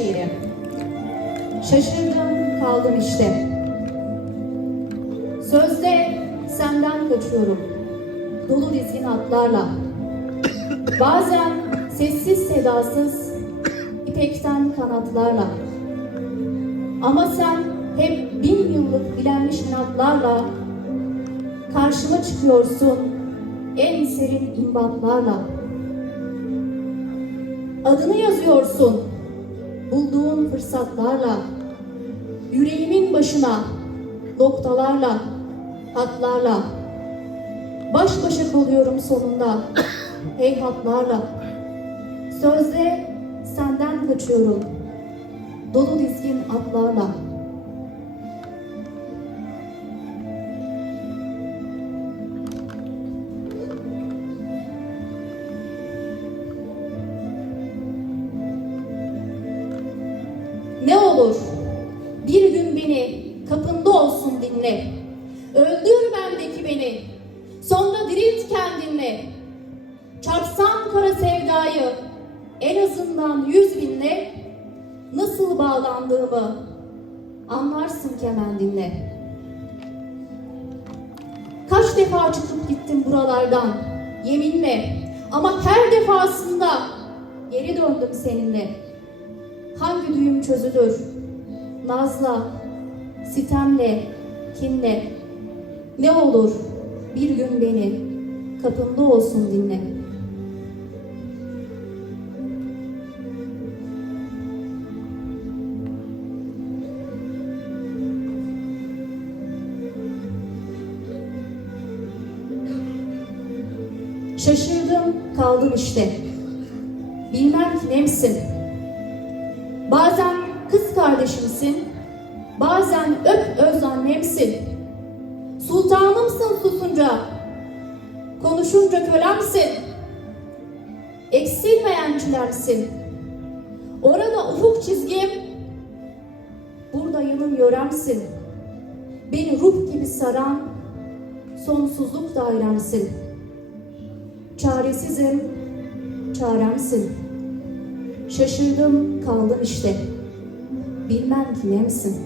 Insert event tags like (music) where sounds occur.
şiiri. Şaşırdım kaldım işte. Sözde senden kaçıyorum. Dolu dizgin atlarla. Bazen sessiz sedasız ipekten kanatlarla. Ama sen hep bin yıllık bilenmiş inatlarla karşıma çıkıyorsun en serin imbatlarla. Adını yazıyorsun bulduğun fırsatlarla. Yüreğimin başına noktalarla, hatlarla. Baş başa kalıyorum sonunda (coughs) heyhatlarla. Sözde senden kaçıyorum dolu dizgin atlarla. Ne olur bir gün beni kapında olsun dinle. Öldür bendeki beni. Sonra dirilt kendinle. Çarpsam kara sevdayı en azından yüz binle nasıl bağlandığımı anlarsın kemendinle. Kaç defa çıkıp gittim buralardan yeminle ama her defasında geri döndüm seninle. Hangi düğüm çözülür? Nazla, sitemle, kinle. Ne olur bir gün beni kapında olsun dinle. Şaşırdım kaldım işte. Bilmem ki nemsin. Bazen kız kardeşimsin, bazen öp öz annemsin. Sultanımsın susunca, konuşunca kölemsin. Eksilmeyen çilemsin. Orada ufuk çizgim, burada yanım yöremsin. Beni ruh gibi saran sonsuzluk dairemsin. Çaresizim, çaremsin. Şaşırdım kaldım işte. Bilmem ki nemsin.